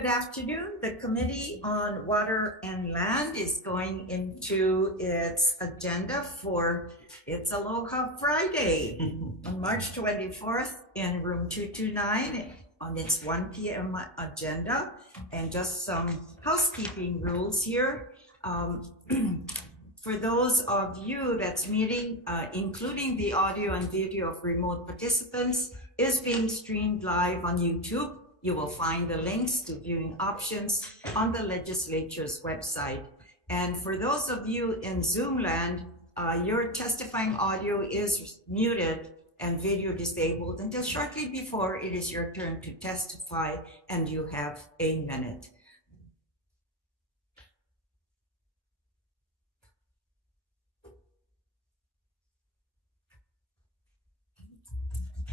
Good afternoon. The Committee on Water and Land is going into its agenda for its Aloha Friday on March 24th in room 229 on its 1 p.m. agenda. And just some housekeeping rules here. For those of you that's meeting, including the audio and video of remote participants, is being streamed live on YouTube. You will find the links to viewing options on the legislature's website. And for those of you in Zoom land, your testifying audio is muted and video disabled until shortly before it is your turn to testify, and you have a minute.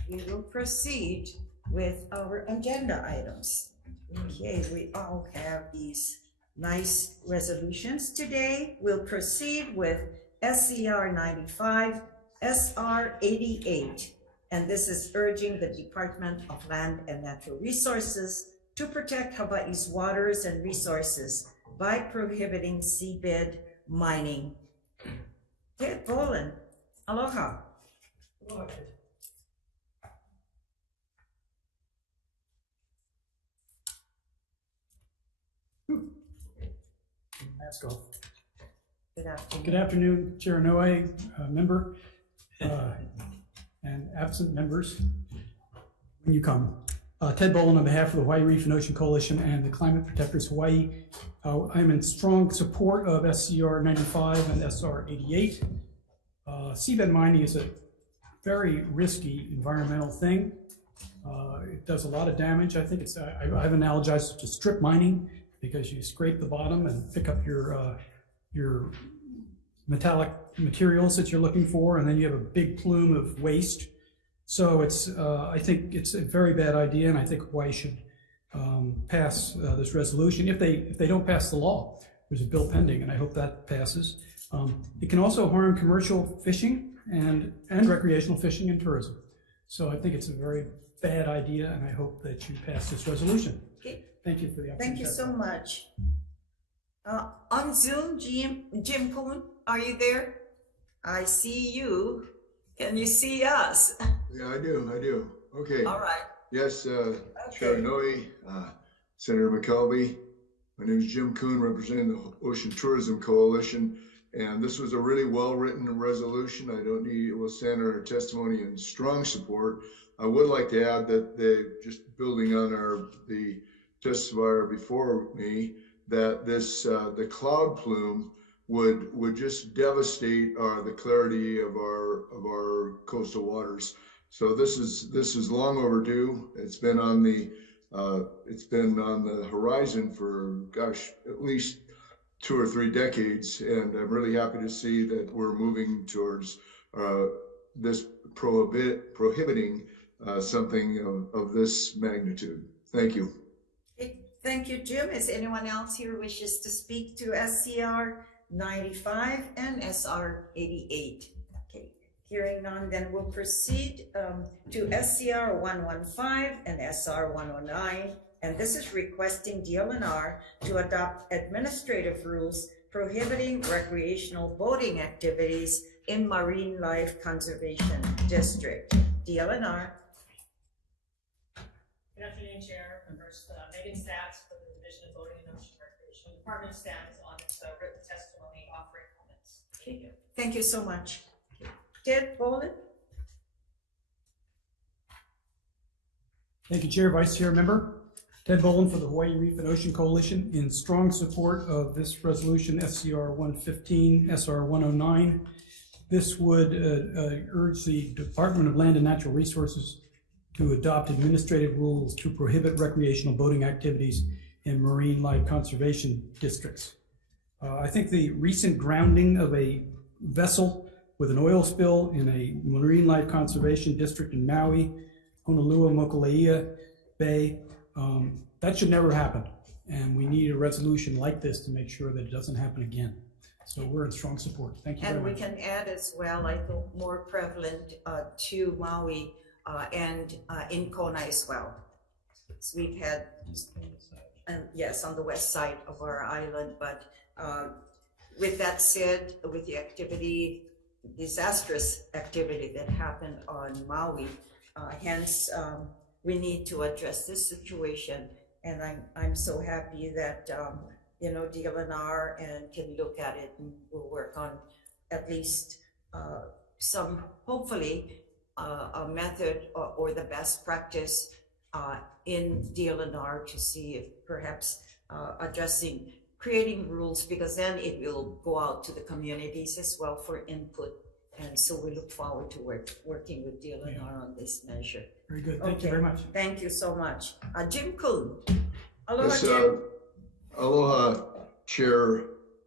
We will proceed with our agenda items. Okay, we all have these nice resolutions today. We'll proceed with SCR 95, SR 88, and this is urging the Department of Land and Natural Resources to protect Hawaii's waters and resources by prohibiting seabed mining. Ted Boland, aloha. Aloha. Mask off. Good afternoon. Good afternoon, Chair Noe, member, and absent members when you come. Ted Boland on behalf of the Hawaii Reef and Ocean Coalition and the Climate Protectors Hawaii. I'm in strong support of SCR 95 and SR 88. Seabed mining is a very risky environmental thing. It does a lot of damage. I think it's, I've analogized to strip mining, because you scrape the bottom and pick up your metallic materials that you're looking for, and then you have a big plume of waste. So it's, I think it's a very bad idea, and I think Hawaii should pass this resolution. If they don't pass the law, there's a bill pending, and I hope that passes. It can also harm commercial fishing and recreational fishing and tourism. So I think it's a very bad idea, and I hope that you pass this resolution. Okay. Thank you for the opportunity. Thank you so much. On Zoom, Jim Poon, are you there? I see you. Can you see us? Yeah, I do. Okay. All right. Yes, Okay. Chair Noe, Senator McKelvey. My name is Jim Kuhn, representing the Ocean Tourism Coalition. And this was a really well-written resolution. I don't need, it will stand our testimony in strong support. I would like to add that just building on the testifier before me, that this the cloud plume would just devastate the clarity of our coastal waters. So this is long overdue. It's been on the horizon for, gosh, at least 2 or 3 decades, and I'm really happy to see that we're moving towards this prohibiting something of this magnitude. Thank you. Thank you, Jim. Is anyone else here wishes to speak to SCR 95 and SR 88? Okay, hearing none, then we'll proceed to SCR 115 and SR 109. And this is requesting DLNR to adopt administrative rules prohibiting recreational boating activities in Marine Life Conservation District. DLNR. Good afternoon, Chair, members. Megan Stats for the Division of Boating and Ocean Recreation. The Department stands on its written testimony offering comments. Thank you. Thank you so much. Ted Boland. Thank you, Chair, Vice Chair, member. Ted Boland for the Hawaii Reef and Ocean Coalition, in strong support of this resolution, SCR 115, SR 109. This would urge the Department of Land and Natural Resources to adopt administrative rules to prohibit recreational boating activities in marine life conservation districts. I think the recent grounding of a vessel with an oil spill in a marine life conservation district in Maui, Honolulu, Mokuleia Bay, that should never happen. And we need a resolution like this to make sure that it doesn't happen again. So we're in strong support. Thank you very much. And we can add as well, I think, more prevalent to Maui and in Kona as well. So we've had yes, on the west side of our island, but with that said, with the disastrous activity that happened on Maui, hence we need to address this situation. And I'm so happy that DLNR and can look at it, and we'll work on at least some, hopefully, a method or the best practice in DLNR to see if perhaps creating rules, because then it will go out to the communities as well for input. And so we look forward to working with DLNR on this measure. Very good. Thank you very much. Thank you so much. Jim Kuhn. Aloha, Yes, Jim. aloha, Chair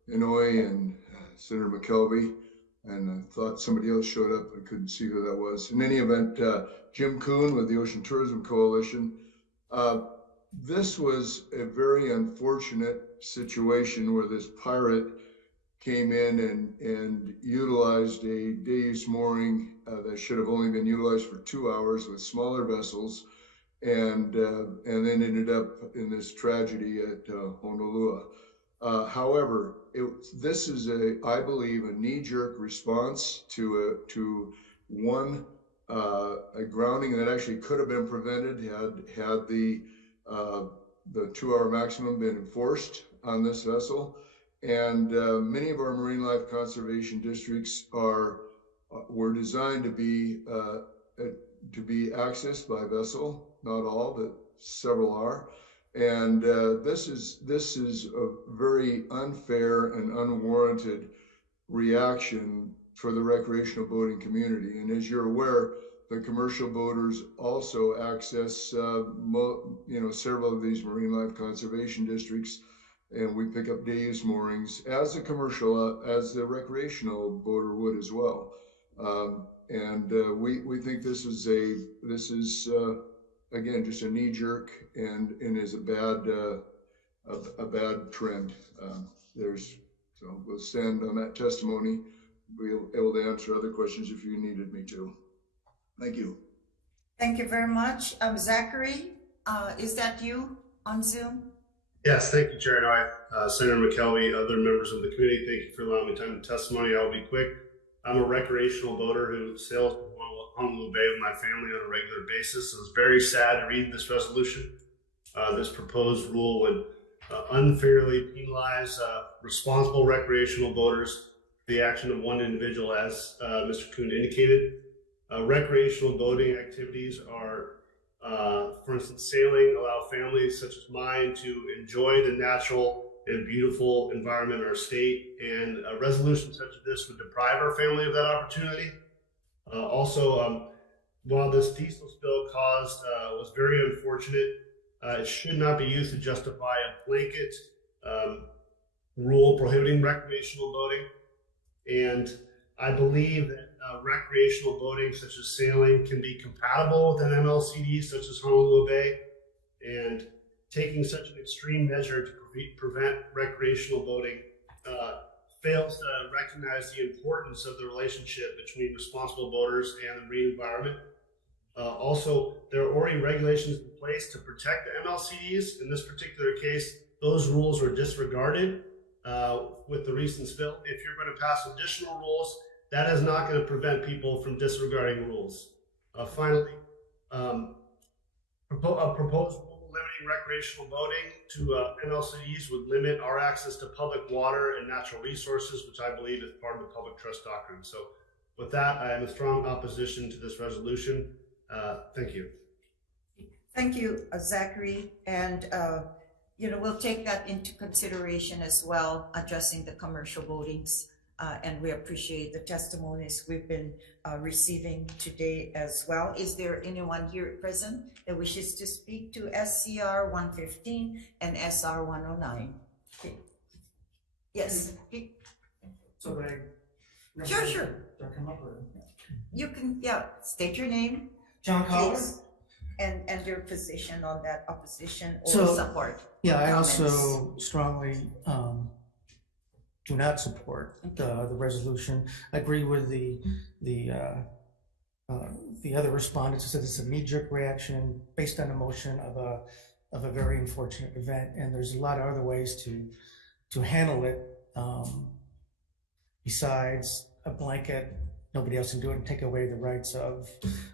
Inouye and Senator McKelvey. And I thought somebody else showed up. I couldn't see who that was. In any event, Jim Kuhn with the Ocean Tourism Coalition. This was a very unfortunate situation where this pirate came in and utilized a day-use mooring that should have only been utilized for 2 hours with smaller vessels, and then ended up in this tragedy at Honolua. However, this is I believe, a knee-jerk response to a grounding that actually could have been prevented had the 2 hour maximum been enforced on this vessel. And many of our marine life conservation districts were designed to be accessed by vessel. Not all, but several are. And this is a very unfair and unwarranted reaction for the recreational boating community. And as you're aware, the commercial boaters also access several of these marine life conservation districts, and we pick up day-use moorings as the recreational boater would as well. We think this is again just a knee-jerk and is a bad trend. So we'll stand on that testimony. We'll be able to answer other questions if you needed me to. Thank you. Thank you very much. Zachary, is that you on Zoom? Yes, thank you, Chair Inouye. Senator McKelvey, other members of the committee, thank you for allowing me time to testimony. I'll be quick. I'm a recreational boater who sails to Honolulu Bay with my family on a regular basis. So it's very sad to read this resolution. This proposed rule would unfairly penalize responsible recreational boaters for the action of one individual, as Mr. Kuhn indicated. Recreational boating activities are, for instance, sailing allow families such as mine to enjoy the natural and beautiful environment in our state, and a resolution such as this would deprive our family of that opportunity. Also, while this diesel spill was very unfortunate, it should not be used to justify a blanket rule prohibiting recreational boating. And I believe that recreational boating, such as sailing, can be compatible with an MLCD such as Honolulu Bay, and taking such an extreme measure to prevent recreational boating fails to recognize the importance of the relationship between responsible boaters and the marine environment. Also, there are already regulations in place to protect the MLCDs. In this particular case, those rules were disregarded with the recent spill. If you're going to pass additional rules, that is not going to prevent people from disregarding rules. Finally, a proposed rule limiting recreational boating to MLCDs would limit our access to public water and natural resources, which I believe is part of the public trust doctrine. So with that, I am in strong opposition to this resolution. Thank you. Thank you, Zachary. And, we'll take that into consideration as well, addressing the commercial boatings. And we appreciate the testimonies we've been receiving today as well. Is there anyone here present that wishes to speak to SCR 115 and SR 109? Okay. Yes. So Sure. do I come up with? You can, state your name, John Collar? please, and your position on that opposition or So, support. Yeah, I comments. also strongly do not support the resolution. I agree with the other respondents who said it's a knee-jerk reaction based on emotion of of a very unfortunate event, and there's a lot of other ways to handle it. Besides a blanket, nobody else can do it, and take away the rights of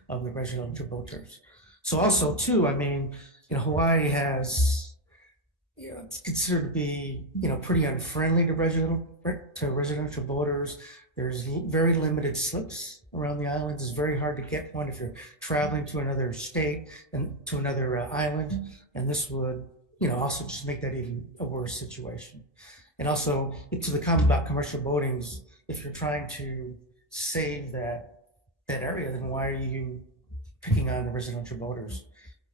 the residential boaters. So also too, I mean, Hawaii has, it's considered to be, pretty unfriendly to residential boaters. There's very limited slips around the islands. It's very hard to get one if you're traveling to another state and to another island. And this would, also just make that even a worse situation. And also, to the comment about commercial boatings, if you're trying to save that area, then why are you picking on the residential boaters?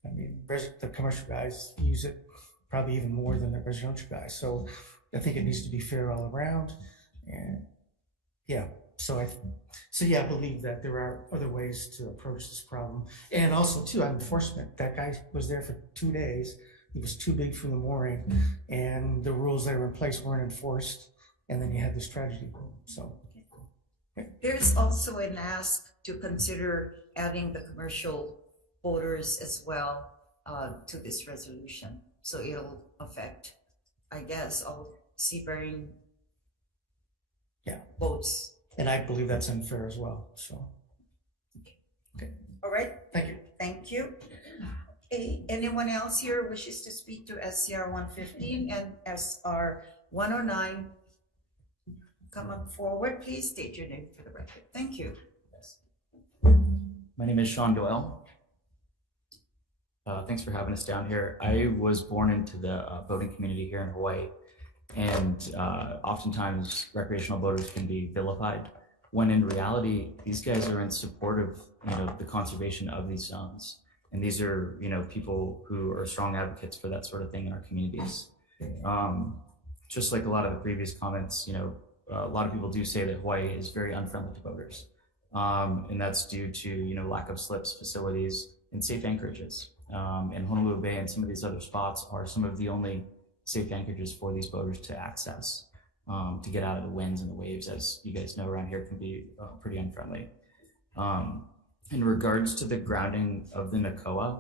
I mean, the commercial guys use it probably even more than the residential guys. So I think it needs to be fair all around. And yeah, so I believe that there are other ways to approach this problem. And also too, enforcement. That guy was there for 2 days. He was too big for the mooring, and the rules that were in place weren't enforced. And then you had this tragedy. So There's also an ask to consider adding the commercial boaters as well to this resolution. So it'll affect, I guess, all seafaring boats. And I believe that's unfair as well. So, All right, thank you. thank you. Anyone else here wishes to speak to SCR 115 and SR 109? Come up forward, please state your name for the record. Thank you. My name is Sean Doyle. Thanks for having us down here. I was born into the boating community here in Hawaii, and oftentimes recreational boaters can be vilified, when in reality, these guys are in support of the conservation of these zones. And these are people who are strong advocates for that sort of thing in our communities. Just like a lot of the previous comments, a lot of people do say that Hawaii is very unfriendly to boaters. And that's due to lack of slips, facilities, and safe anchorages. And Honolulu Bay and some of these other spots are some of the only safe anchorages for these boaters to access, to get out of the winds and the waves, as you guys know around here can be pretty unfriendly. In regards to the grounding of the NACOA,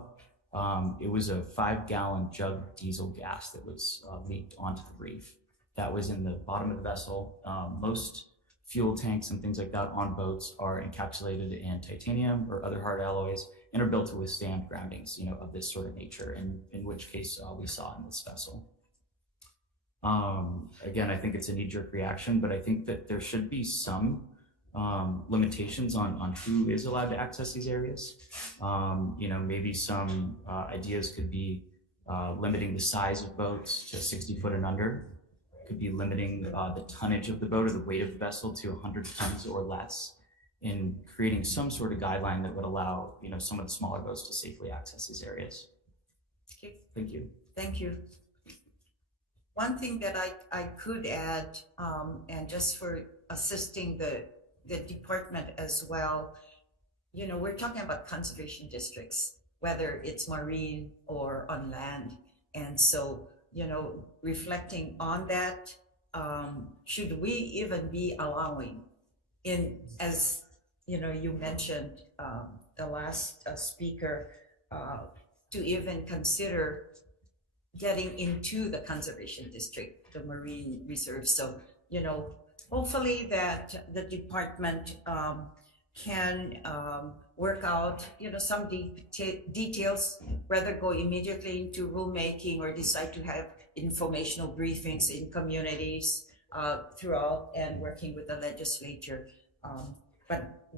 it was a 5-gallon jug diesel gas that was leaked onto the reef. That was in the bottom of the vessel. Most fuel tanks and things like that on boats are encapsulated in titanium or other hard alloys and are built to withstand groundings, of this sort of nature, in which case we saw in this vessel. Again, I think it's a knee-jerk reaction, but I think that there should be some limitations on who is allowed to access these areas. Maybe some ideas could be limiting the size of boats to 60 foot and under. Could be limiting the tonnage of the boat or the weight of the vessel to 100 tons or less, in creating some sort of guideline that would allow some of the smaller boats to safely access these areas. Okay. Thank you. Thank you. One thing that I could add, and just for assisting the department as well, we're talking about conservation districts, whether it's marine or on land. And so, reflecting on that, should we even be allowing as you mentioned, the last speaker, to even consider getting into the conservation district, the marine reserve. So, hopefully that the department can work out, some details, whether go immediately into rulemaking or decide to have informational briefings in communities throughout and working with the legislature. But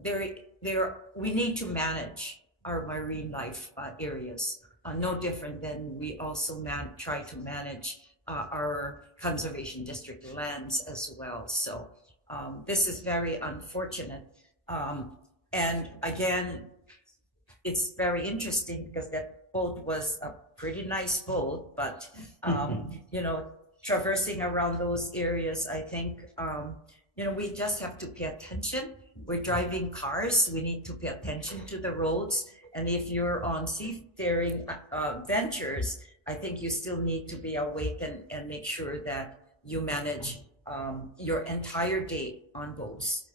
we need to manage our marine life areas, no different than we also try to manage our conservation district lands as well. So this is very unfortunate. And again, it's very interesting because that boat was a pretty nice boat, but traversing around those areas, I think, we just have to pay attention. We're driving cars, we need to pay attention to the roads. And if you're on seafaring ventures, I think you still need to be awake and make sure that you manage your entire day on boats.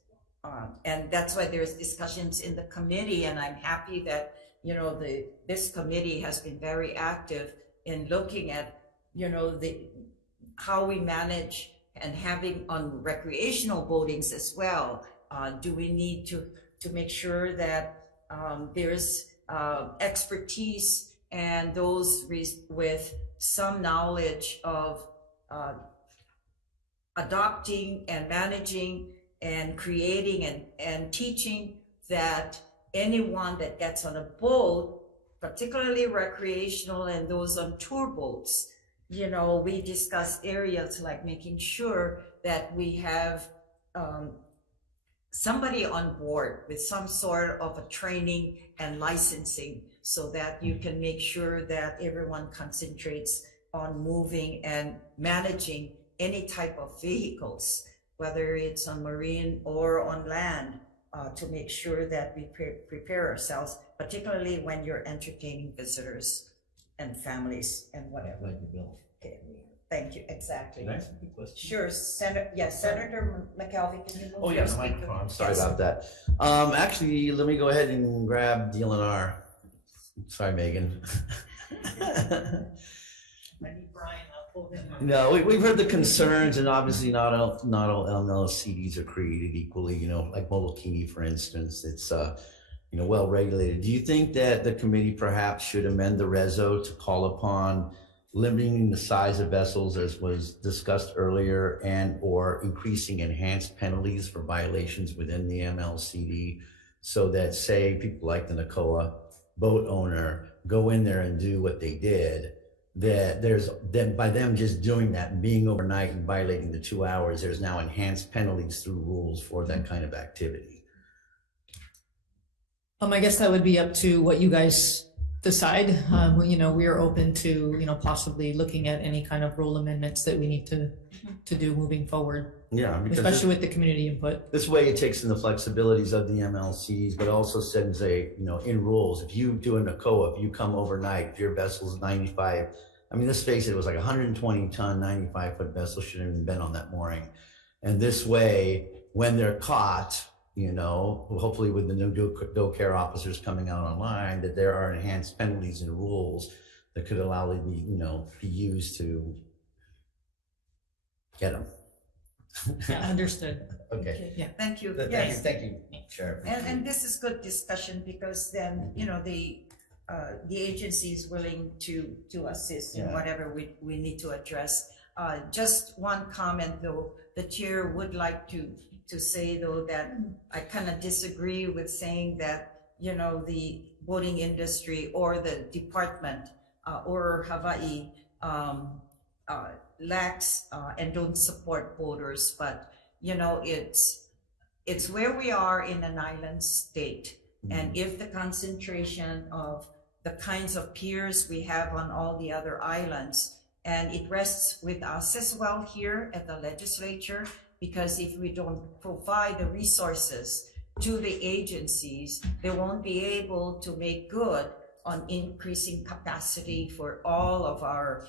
And that's why there's discussions in the committee, and I'm happy that this committee has been very active in looking at, how we manage and having on recreational boatings as well. Do we need to make sure that there's expertise and those with some knowledge of adopting and managing and creating and teaching, that anyone that gets on a boat, particularly recreational and those on tour boats, we discussed areas like making sure that we have somebody on board with some sort of a training and licensing, so that you can make sure that everyone concentrates on moving and managing any type of vehicles, whether it's on marine or on land, to make sure that we prepare ourselels, particularly when you're entertaining visitors and families and whatever. Okay, thank you, exactly. Can I ask a quick question? Sure, Senator McKelvey, can you move? Oh, yeah, your the speaker? microphone. I'm sorry Yes. about that. Actually, let me go ahead and grab DLNR. Sorry, Megan. I need Brian, I'll pull him up. No, we've heard the concerns, and obviously not all LLCs are created equally. Like Molokini, for instance, it's well regulated. Do you think that the committee perhaps should amend the reso to call upon limiting the size of vessels, as was discussed earlier, and or increasing enhanced penalties for violations within the MLCD, so that, say, people like the NACOA boat owner go in there and do what they did, that then by them just doing that and being overnight and violating the 2 hours, there's now enhanced penalties through rules for that kind of activity? I guess that would be up to what you guys decide. We are open to, possibly looking at any kind of rule amendments that we need to do moving forward, Yeah, because especially with the community input. this way it takes in the flexibilities of the MLCs, but also sends in rules. If you do a NACOA, if you come overnight, if your vessel's 95, let's face it was like 120-ton, 95-foot vessel shouldn't have even been on that mooring. And this way, when they're caught, hopefully with the new DoCare officers coming out online, that there are enhanced penalties and rules that could allow them to be used to get them. Yeah, understood. Okay. Yeah. Thank you. Thank Yes. you, Sheriff. And this is good discussion, because then, the agency is willing to assist in Yeah. whatever we need to address. Just one comment though, the chair would like to say though that I kind of disagree with saying that, the boating industry or the department or Hawaii lacks and don't support boaters, but it's where we are in an island state. And if the concentration of the kinds of peers we have on all the other islands, and it rests with us as well here at the legislature, because if we don't provide the resources to the agencies, they won't be able to make good on increasing capacity for all of our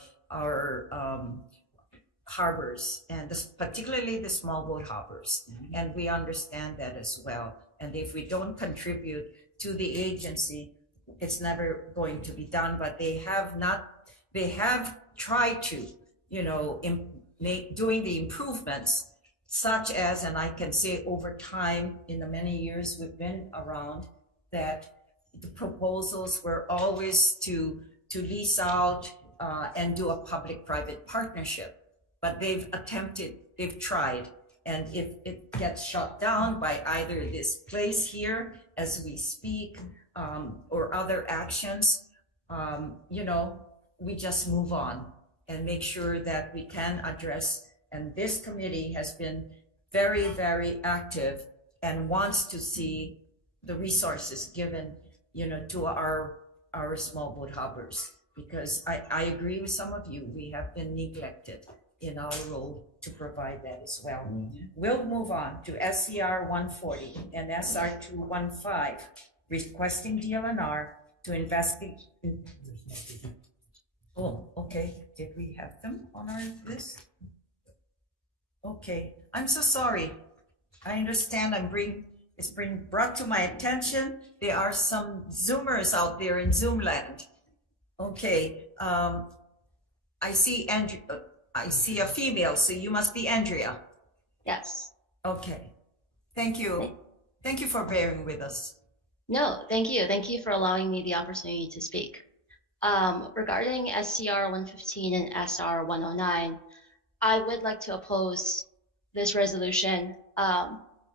harbors, and particularly the small boat harbors. And we understand that as well. And if we don't contribute to the agency, it's never going to be done. But they have tried to, doing the improvements, such as, and I can say over time, in the many years we've been around, that the proposals were always to lease out and do a public-private partnership. But they've tried, and if it gets shut down by either this place here as we speak, or other actions, we just move on and make sure that we can address. And this committee has been very, very active and wants to see the resources given, to our small boat harbors, because I agree with some of you, we have been neglected in our role to provide that as well. We'll move on to SCR 140 and SR 215, requesting DLNR to investigate. Oh, okay, did we have them on our list? Okay, I'm so sorry. I understand it's been brought to my attention. There are some Zoomers out there in Zoom land. Okay, I see Andrea, I see a female, so you must be Andrea. Yes. Okay, thank you. Thank you for bearing with us. No, thank you. Thank you for allowing me the opportunity to speak. Regarding SCR 115 and SR 109, I would like to oppose this resolution.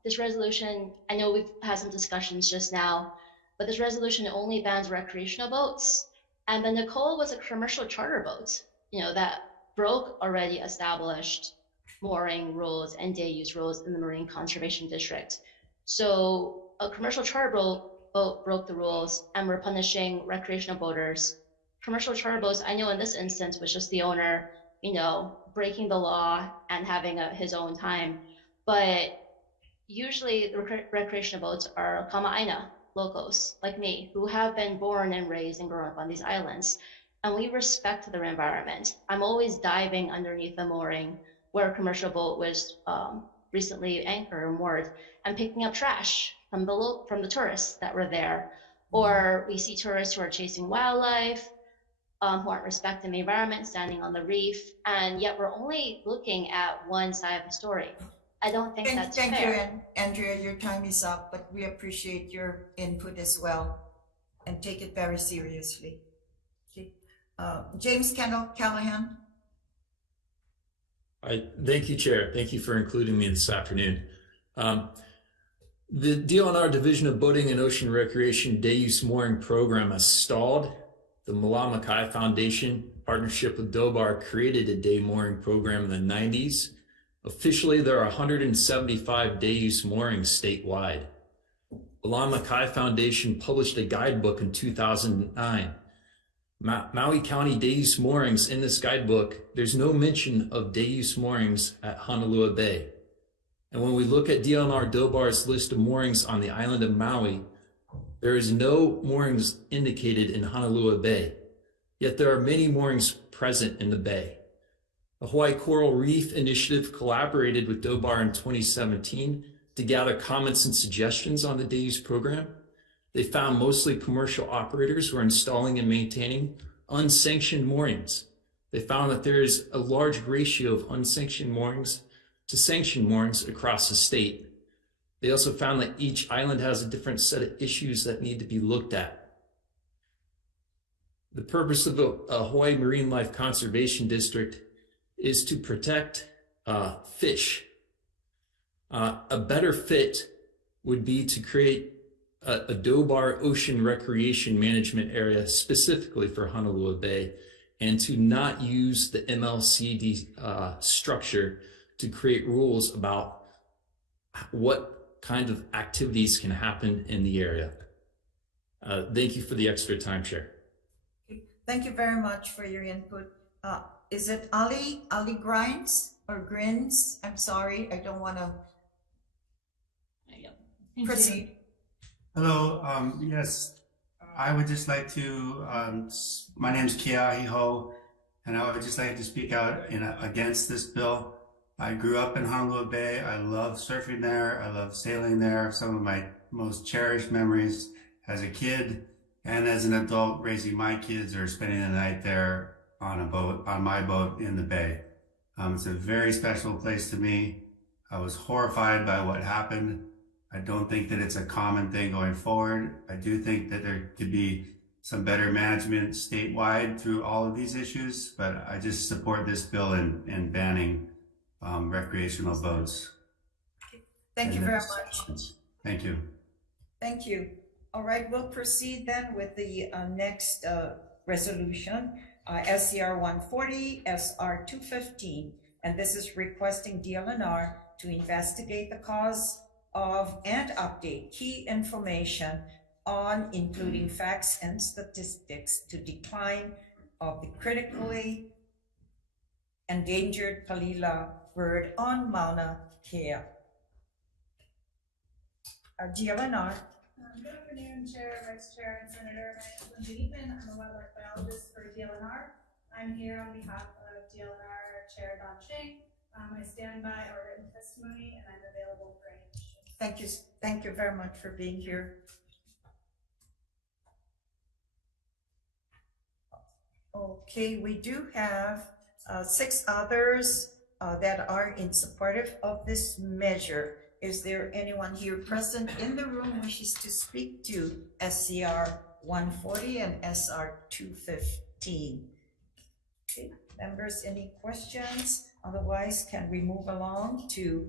This resolution, I know we've had some discussions just now, but this resolution only bans recreational boats. And the Nicole was a commercial charter boat, that broke already established mooring rules and day use rules in the Marine Conservation District. So a commercial charter boat broke the rules, and we're punishing recreational boaters. Commercial charter boats, I know in this instance was just the owner, breaking the law and having his own time. But usually the recreational boats are Kama'aina locals like me, who have been born and raised and grown up on these islands. And we respect their environment. I'm always diving underneath the mooring where a commercial boat was recently anchored or moored, and picking up trash from the tourists that were there. Or we see tourists who are chasing wildlife, who aren't respecting the environment, standing on the reef, and yet we're only looking at one side of the story. I don't think that's fair. Thank you, Andrea, your time is up, but we appreciate your input as well and take it very seriously. Okay. James Callahan. Thank you, Chair. Thank you for including me this afternoon. The DLNR Division of Boating and Ocean Recreation Day Use Mooring Program has stalled. The Mulaa Makai Foundation, partnership with DOBAR, created a day mooring program in the 90s. Officially, there are 175 day use moorings statewide. Mulaa Makai Foundation published a guidebook in 2009. Maui County day use moorings in this guidebook, there's no mention of day use moorings at Honolua Bay. And when we look at DLNR DOBAR's list of moorings on the island of Maui, there is no moorings indicated in Honolua Bay, yet there are many moorings present in the bay. The Hawaii Coral Reef Initiative collaborated with DOBAR in 2017 to gather comments and suggestions on the day use program. They found mostly commercial operators who are installing and maintaining unsanctioned moorings. They found that there is a large ratio of unsanctioned moorings to sanctioned moorings across the state. They also found that each island has a different set of issues that need to be looked at. The purpose of the Hawaii Marine Life Conservation District is to protect fish. A better fit would be to create a DOBAR ocean recreation management area specifically for Honolua Bay, and to not use the MLCD structure to create rules about what kind of activities can happen in the area. Thank you for the extra time, Chair. Thank you very much for your input. Is it Ali Grines or Grins? I'm sorry, I don't want to proceed. Hello, yes, I would just like to, my name is Keahi Ho, and I would just like to speak out against this bill. I grew up in Honolua Bay. I love surfing there. I love sailing there. Some of my most cherished memories as a kid and as an adult raising my kids or spending the night there on a boat, on my boat in the bay. It's a very special place to me. I was horrified by what happened. I don't think that it's a common thing going forward. I do think that there could be some better management statewide through all of these issues, but I just support this bill in banning recreational boats. Thank you very much. Thank you. Thank you. All right, we'll proceed then with the next resolution, SCR 140, SR 215, and this is requesting DLNR to investigate the cause of and update key information on including facts and statistics to decline of the critically endangered Palila bird on Mauna Kea. DLNR. Good afternoon, Chair, Vice Chair, and Senator. My name is Linda Eatman. I'm a wildlife biologist for DLNR. I'm here on behalf of DLNR Chair Don Chang. I stand by our written testimony, and I'm available for any questions. Thank you. Thank you very much for being here. Okay, we do have 6 others that are in supportive of this measure. Is there anyone here present in the room wishes to speak to SCR 140 and SR 215? Okay, members, any questions? Otherwise, can we move along to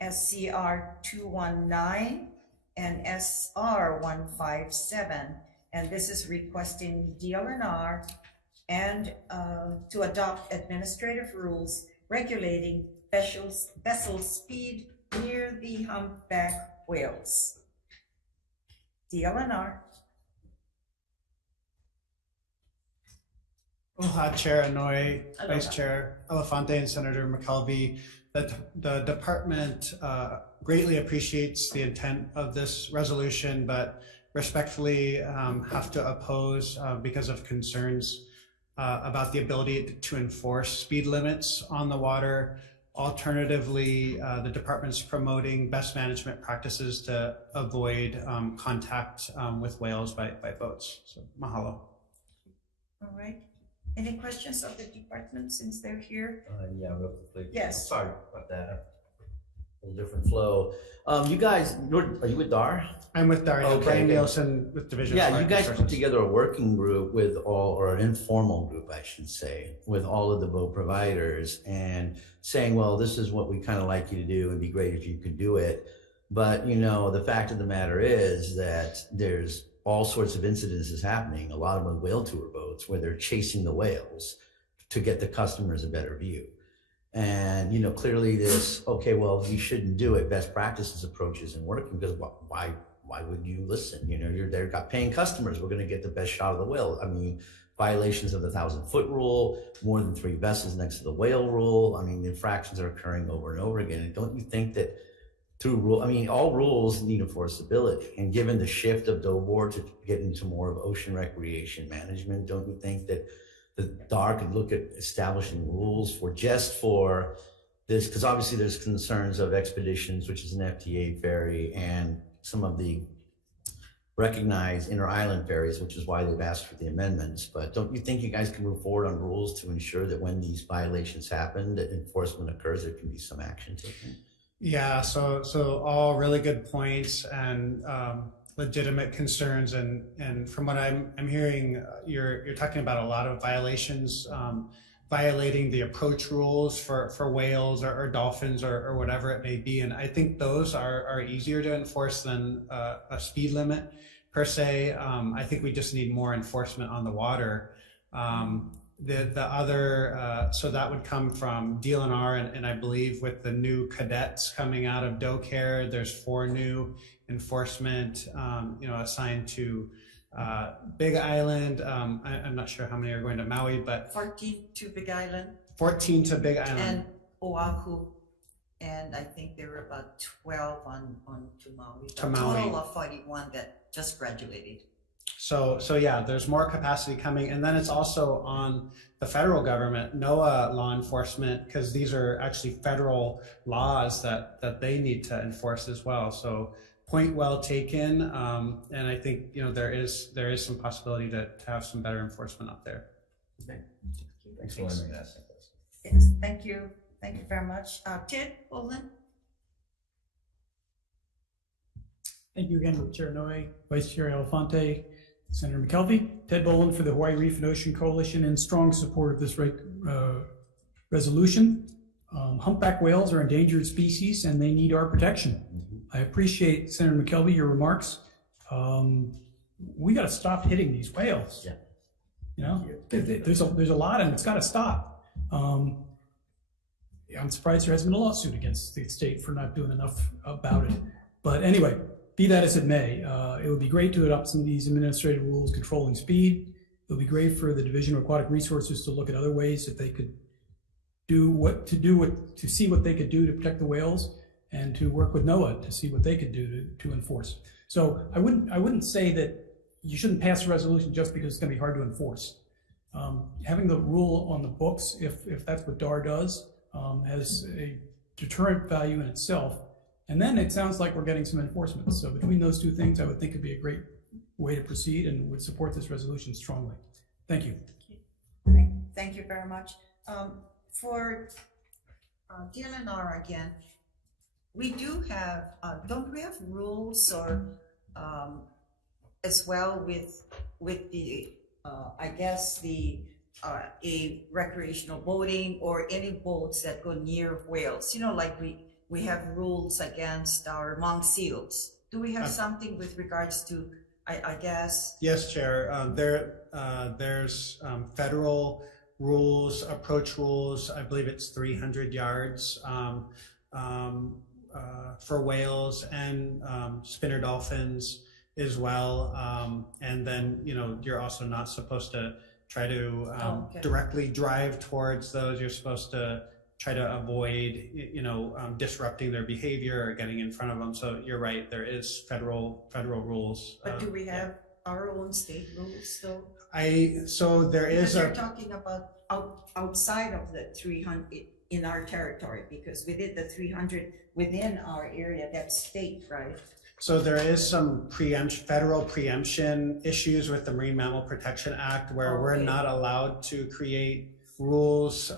SCR 219 and SR 157? And this is requesting DLNR and to adopt administrative rules regulating vessel speed near the humpback whales. DLNR. Aloha, Chair Inouye, Aloha. Vice Chair Elefante, and Senator McKelvey. The department greatly appreciates the intent of this resolution, but respectfully have to oppose because of concerns about the ability to enforce speed limits on the water. Alternatively, the department's promoting best management practices to avoid contact with whales by boats. So, mahalo. All right. Any questions of the department since they're here? Yeah, real quickly. Yes. Sorry about that. A little different flow. You guys, are you with DAR? I'm with DAR. Okay, Brian good. Nielsen with Division. Yeah, of you Market guys put Resources. together a working group with all, or an informal group, I should say, with all of the boat providers and saying, well, this is what we kind of like you to do and be great if you could do it. But, you know, the fact of the matter is that there's all sorts of incidences happening, a lot of them with whale tour boats where they're chasing the whales to get the customers a better view. And, you know, clearly this, okay, well, you shouldn't do it. Best practices approach isn't working because why would you listen? You know, you're there, got paying customers. We're going to get the best shot of the whale. I mean, violations of the 1,000-foot rule, more than 3 vessels next to the whale rule. I mean, the infractions are occurring over and over again. And don't you think that through rule, I mean, all rules need enforceability. And given the shift of DOBOR to get into more of ocean recreation management, don't you think that the DAR could look at establishing rules for this? Because obviously there's concerns of Expeditions, which is an FTA ferry, and some of the recognized inter-island ferries, which is why they've asked for the amendments. But don't you think you guys can move forward on rules to ensure that when these violations happen, that enforcement occurs, there can be some action taken? Yeah, so all really good points and legitimate concerns, and from what I'm hearing, you're talking about a lot of violations, violating the approach rules for whales or dolphins or whatever it may be, and I think those are easier to enforce than a speed limit per se. I think we just need more enforcement on the water. The other, so that would come from DLNR, and I believe with the new cadets coming out of DoCare, there's 4 new enforcement, assigned to Big Island. I'm not sure how many are going to Maui, but 14 to Big Island. 14 to Big Island. And Oahu. And I think there were about 12 on to Maui. To A Maui. total of 41 that just graduated. So yeah, there's more capacity coming. And then it's also on the federal government, NOAA law enforcement, because these are actually federal laws that they need to enforce as well. So point well taken. And I think, there is some possibility to have some better enforcement up there. Okay. Thanks for letting me ask that question. Yes, thank you. Thank you very much. Ted Boland. Thank you again, Chair Inouye, Vice Chair Elefante, Senator McKelvey. Ted Boland for the Hawaii Reef and Ocean Coalition in strong support of this resolution. Humpback whales are endangered species and they need our protection. I appreciate, Senator McKelvey, your remarks. We got to stop hitting these whales. Yeah. There's a lot and it's got to stop. I'm surprised there hasn't been a lawsuit against the state for not doing enough about it. But anyway, be that as it may, it would be great to adopt some of these administrative rules controlling speed. It would be great for the Division of Aquatic Resources to look at other ways that they could to see what they could do to protect the whales, and to work with NOAA to see what they could do to enforce. So I wouldn't say that you shouldn't pass a resolution just because it's going to be hard to enforce. Having the rule on the books, if that's what DAR does, has a deterrent value in itself. And then it sounds like we're getting some enforcement. So between those two things, I would think it'd be a great way to proceed and would support this resolution strongly. Thank you. Thank you very much. For DLNR again, we do have, don't we have rules or as well with the, I guess the, a recreational boating or any boats that go near whales, you know, like we have rules against our monk seals. Do we have something with regards to, I guess? Yes, Chair. There's federal rules, approach rules. I believe it's 300 yards for whales and spinner dolphins as well. And then, you know, you're also not supposed to try to directly drive towards those. You're supposed to try to avoid, you know, disrupting their behavior or getting in front of them. So you're right, there is federal rules. But do we have our own state rules though? So there is because you're talking about outside of the 300 in our territory, because we did the 300 within our area, that's state, right? So there is some federal preemption issues with the Marine Mammal Protection Act where we're not allowed to create rules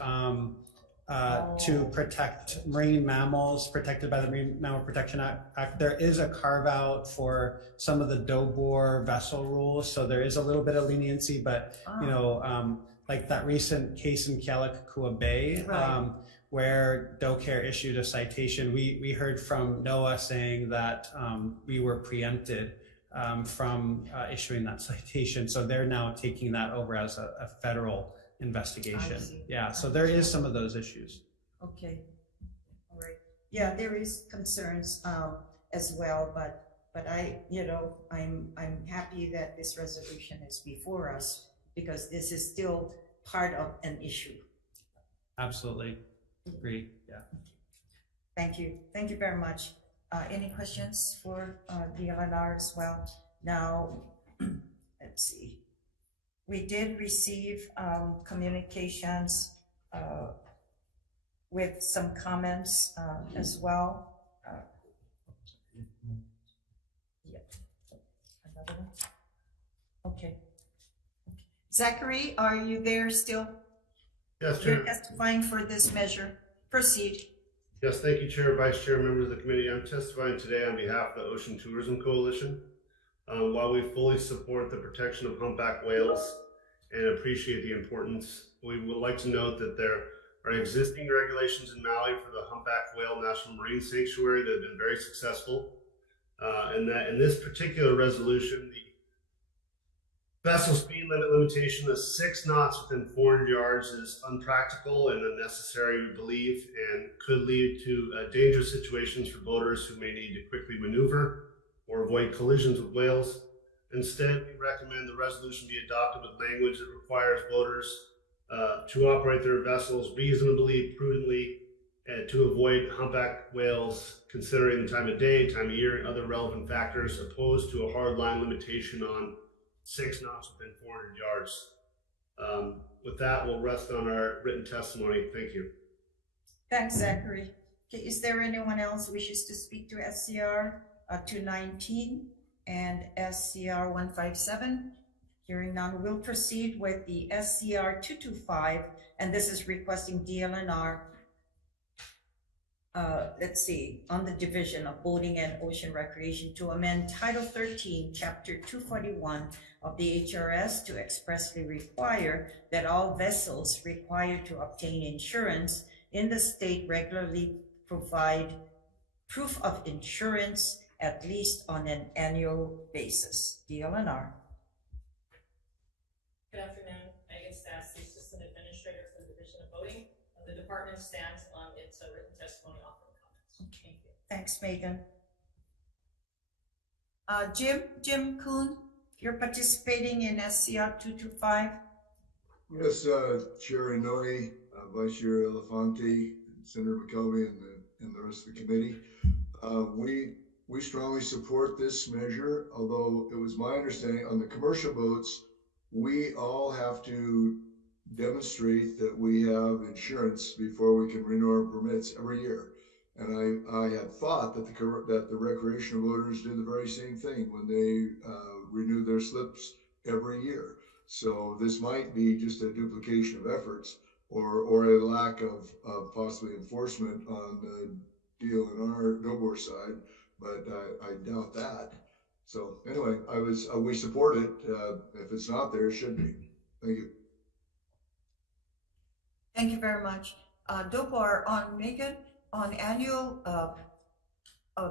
to protect marine mammals protected by the Marine Mammal Protection Act. There is a carve out for some of the DOBOR vessel rules. So there is a little bit of leniency, but you know, like that recent case in Kealakekua Bay, where DoCare issued a citation, we heard from NOAA saying that we were preempted from issuing that citation. So they're now taking that over as a federal investigation. Yeah, so there is some of those issues. Okay, all right. Yeah, there is concerns as well, but I, you know, I'm happy that this resolution is before us because this is still part of an issue. Absolutely. Agree. Yeah. Thank you. Thank you very much. Any questions for DLNR as well? Now, let's see. We did receive communications with some comments as well. Yeah. Another one? Okay. Zachary, are you there still? Yes, Chair. You're testifying for this measure. Proceed. Yes, thank you, Chair, Vice Chair, members of the committee. I'm testifying today on behalf of the Ocean Tourism Coalition. While we fully support the protection of humpback whales and appreciate the importance, we would like to note that there are existing regulations in Maui for the Humpback Whale National Marine Sanctuary that have been very successful. And that in this particular resolution, the vessel speed limit limitation of 6 knots within 400 yards is unpractical and unnecessary, we believe, and could lead to dangerous situations for boaters who may need to quickly maneuver or avoid collisions with whales. Instead, we recommend the resolution be adopted with language that requires boaters to operate their vessels reasonably, prudently, and to avoid humpback whales, considering the time of day, time of year, and other relevant factors, opposed to a hard line limitation on 6 knots within 400 yards. With that, we'll rest on our written testimony. Thank you. Thanks, Zachary. Okay, is there anyone else who wishes to speak to SCR 219 and SCR 157? Hearing none, we'll proceed with the SCR 225, and this is requesting DLNR, let's see, on the division of boating and ocean recreation to amend Title 13, Chapter 241 of the HRS to expressly require that all vessels required to obtain insurance in the state regularly provide proof of insurance at least on an annual basis. DLNR. Good afternoon, Megan Stats, the Assistant Administrator for the Division of Boating. The department stands on its written testimony offering comments. Thank you. Thanks, Megan. Jim Kuhn, you're participating in SCR 225. Yes, Chair Inouye, Vice Chair Elefante, Senator McKelvey, and the rest of the committee. We strongly support this measure, although it was my understanding on the commercial boats, we all have to demonstrate that we have insurance before we can renew our permits every year. And I had thought that the recreational boaters did the very same thing when they renew their slips every year. So this might be just a duplication of efforts. or a lack of possibly enforcement on the DLNR Dobor side, but I doubt that. So anyway, we support it. If it's not there, it should be. Thank you. Thank you very much. Dobor, Megan, on annual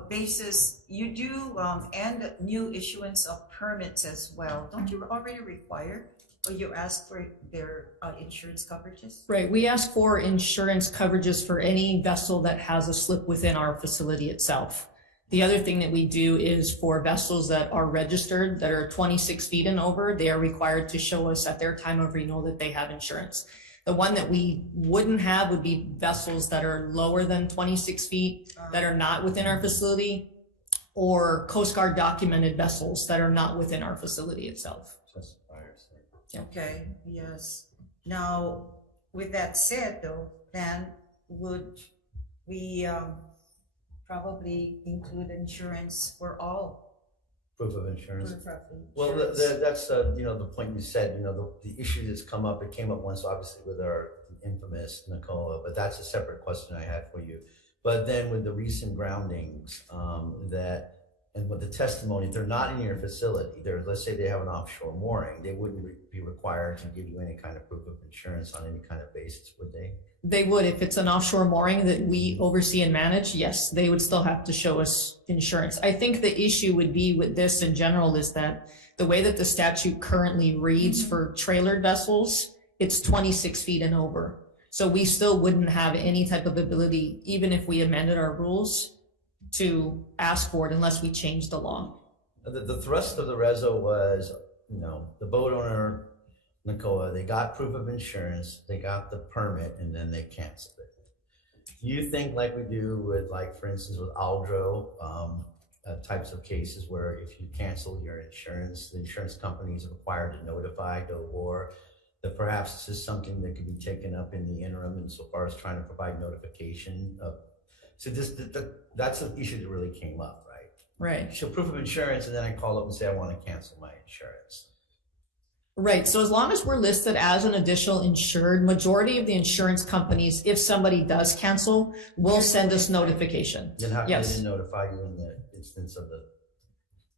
basis, you do and new issuance of permits as well. Don't you already require, or you ask for their insurance coverages? Right, we ask for insurance coverages for any vessel that has a slip within our facility itself. The other thing that we do is for vessels that are registered, that are 26 feet and over, they are required to show us at their time of renewal that they have insurance. The one that we wouldn't have would be vessels that are lower than 26 feet, that are not within our facility, or Coast Guard documented vessels that are not within our facility itself. Okay, yes. Now, with that said though, then would we probably include insurance for all? Proof of insurance. Proof of Well, insurance. that's the point you said. The issue that's come up. It came up once, obviously, with our infamous NACOA, but that's a separate question I had for you. But then with the recent groundings, and with the testimony, if they're not in your facility, let's say they have an offshore mooring, they wouldn't be required to give you any kind of proof of insurance on any kind of basis, would they? They would, if it's an offshore mooring that we oversee and manage, yes, they would still have to show us insurance. I think the issue would be with this in general is that the way that the statute currently reads for trailered vessels, it's 26 feet and over. So we still wouldn't have any type of ability, even if we amended our rules, to ask for it unless we changed the law. The thrust of the reso was, the boat owner, NACOA, they got proof of insurance, they got the permit, and then they canceled it. Do you think, like we do with, like, for instance, with Aldro, types of cases where if you cancel your insurance, the insurance company is required to notify DOBOR, that perhaps this is something that could be taken up in the interim insofar as trying to provide notification of. So that's an issue that really came up, right? Right. So proof of insurance, and then I call up and say I want to cancel my insurance. Right, so as long as we're listed as an additional insured, majority of the insurance companies, if somebody does cancel, will send us notification. Then how can Yes. they notify you in the instance of the?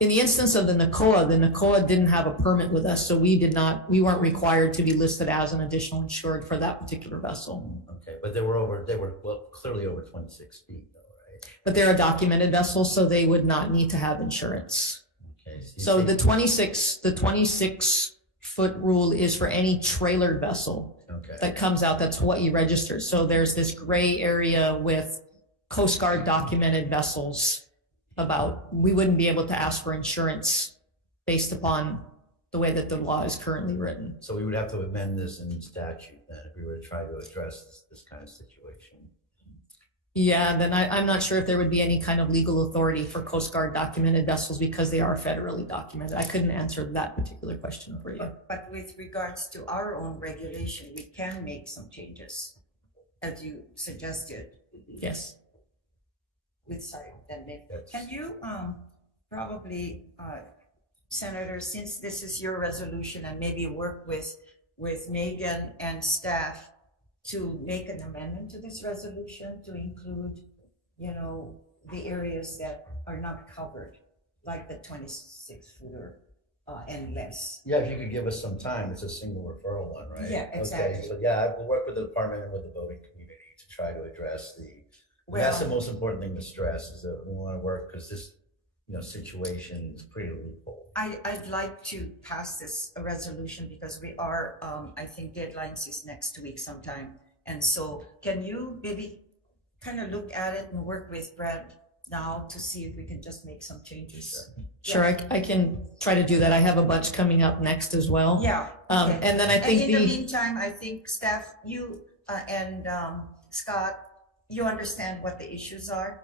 In the instance of the NACOA didn't have a permit with us, so we weren't required to be listed as an additional insured for that particular vessel. Okay, but they were clearly over 26 feet though, right? But they're a documented vessel, so they would not need to have insurance. Okay. So the 26 foot rule is for any trailered vessel that comes out, that's what you register. So there's this gray area with Coast Guard documented vessels about, we wouldn't be able to ask for insurance based upon the way that the law is currently written. So we would have to amend this in statute then if we were to try to address this kind of situation. Yeah, then I'm not sure if there would be any kind of legal authority for Coast Guard documented vessels because they are federally documented. I couldn't answer that particular question for you. But with regards to our own regulation, we can make some changes, as you suggested. Yes. Can you probably, Senator, since this is your resolution, and maybe work with Megan and staff to make an amendment to this resolution to include, the areas that are not covered, like the 26-footer and less. Yeah, if you could give us some time, it's a single referral one, right? Yeah, exactly. Okay, so yeah, I will work with the department and with the voting community to try to address that's the most important thing to stress is that we want to work because this, situation is pretty loophole. I'd like to pass this a resolution because we are, I think deadlines is next week sometime. And so can you maybe kind of look at it and work with Brad now to see if we can just make some changes? Sure, I can try to do that. I have a bunch coming up next as well. Yeah. Okay. And then I think in the meantime, I think staff, you and Scott, you understand what the issues are?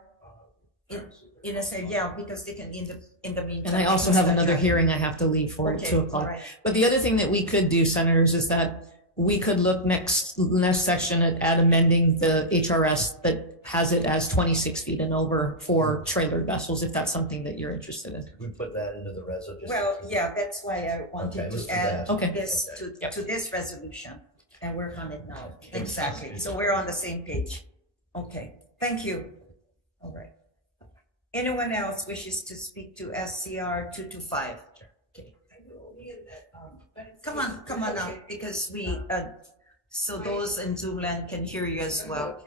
In a sense, yeah, because they can in the meantime. And I also have another hearing I have to leave for at 2 o'clock. Right. But the other thing that we could do, senators, is that we could look next section at amending the HRS that has it as 26 feet and over for trailered vessels, if that's something that you're interested in. We put that into the resolution. Well, yeah, that's why I wanted to add Okay. this to this resolution. And work on it now. Exactly. So we're on the same page. Okay, thank you. All right. Anyone else wishes to speak to SCR 225? Come on up, because we, so those in Zoom land can hear you as well.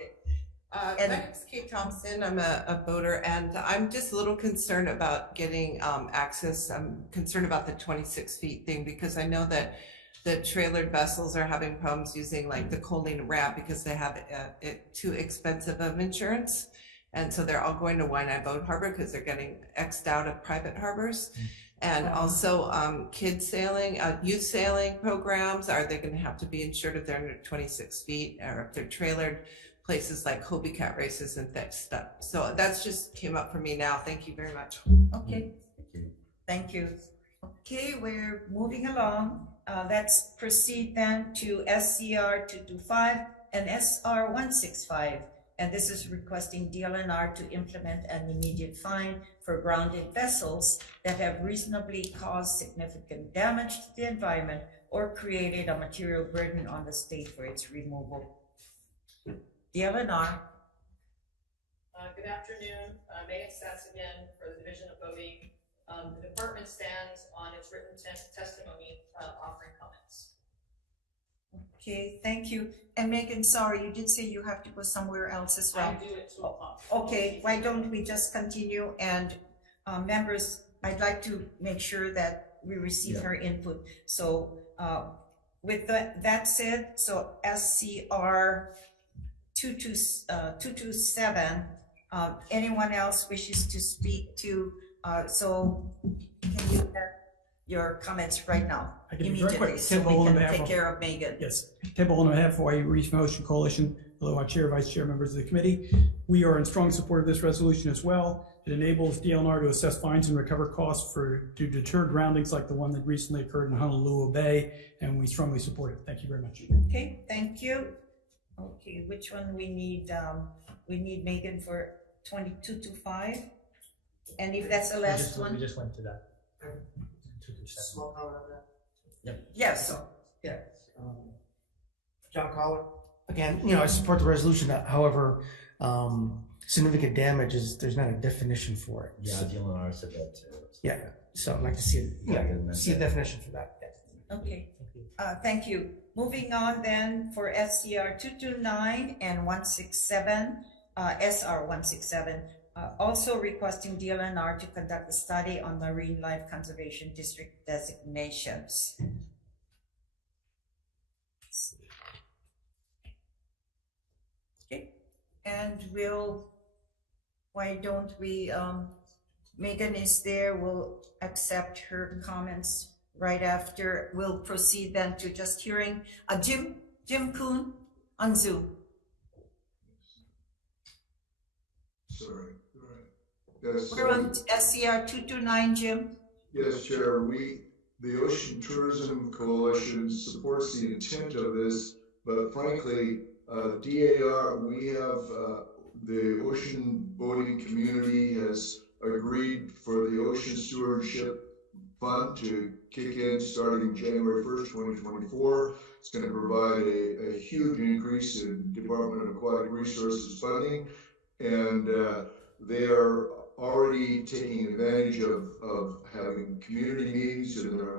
My name's Kate Thompson. I'm a voter, and I'm just a little concerned about getting access. I'm concerned about the 26 feet thing, because I know that the trailered vessels are having problems using like the Colleen ramp because they have it too expensive of insurance. And so they're all going to Waianae Boat Harbor because they're getting X'd out of private harbors. And also kids sailing, youth sailing programs, are they going to have to be insured if they're under 26 feet, or if they're trailered? Places like Hobie Cat races and that stuff. So that's just came up for me now. Thank you very much. Okay. Thank you. Okay, we're moving along. Let's proceed then to SCR 225 and SR 165. And this is requesting DLNR to implement an immediate fine for grounded vessels that have reasonably caused significant damage to the environment or created a material burden on the state for its removal. DLNR. Good afternoon, Megan Stats again for the Division of Boating. The department stands on its written testimony offering comments. Okay, thank you. And Megan, sorry, you did say you have to go somewhere else as well. I do at 2 o'clock. Okay, why don't we just continue, and members, I'd like to make sure that we receive her input. So with that said, so SCR 227, anyone else wishes to speak to, so can you have your comments right now? I can be very quick. Immediately, so we can take care of Megan. Yes, Ted Boland on behalf of Hawaii Reef and Ocean Coalition, aloha Chair, Vice Chair, members of the committee. We are in strong support of this resolution as well. It enables DLNR to assess fines and recover costs to deter groundings like the one that recently occurred in Honolulu Bay, and we strongly support it. Thank you very much. Okay, thank you. Okay, which one we need? We need Megan for 2225. And if that's the last one? We just went to that. Small comment on that? Yep. Yes. Yeah. John Collar. Again, I support the resolution. However, significant damage there's not a definition for it. Yeah, DLNR said that too. Yeah. So I'd like to see see a definition for that. Yeah. Okay. Thank you. Moving on then for SCR 229 and 167, SR 167, also requesting DLNR to conduct a study on marine life conservation district designations. Okay, and why don't we, Megan is there, we'll accept her comments right after. We'll proceed then to just hearing Jim Kuhn on Zoom. Sorry. Yes. We're on SCR 229, Jim. Yes, Chair. The Ocean Tourism Coalition supports the intent of this, but frankly, DAR, we have the ocean boating community has agreed for the Ocean Stewardship Fund to kick in starting January 1st, 2024. It's going to provide a huge increase in Department of Aquatic Resources funding, and they are already taking advantage of having community meetings in their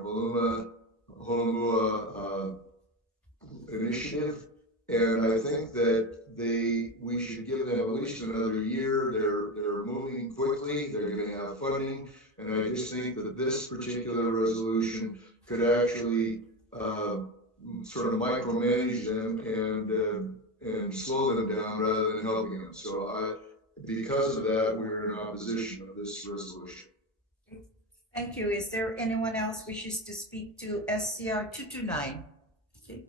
Holomua initiative. And I think that we should give them at least another year. They're moving quickly. They're going to have funding, and I just think that this particular resolution could actually sort of micromanage them and slow them down rather than helping them. So because of that, we're in opposition of this resolution. Thank you. Is there anyone else wishes to speak to SCR 229? Okay.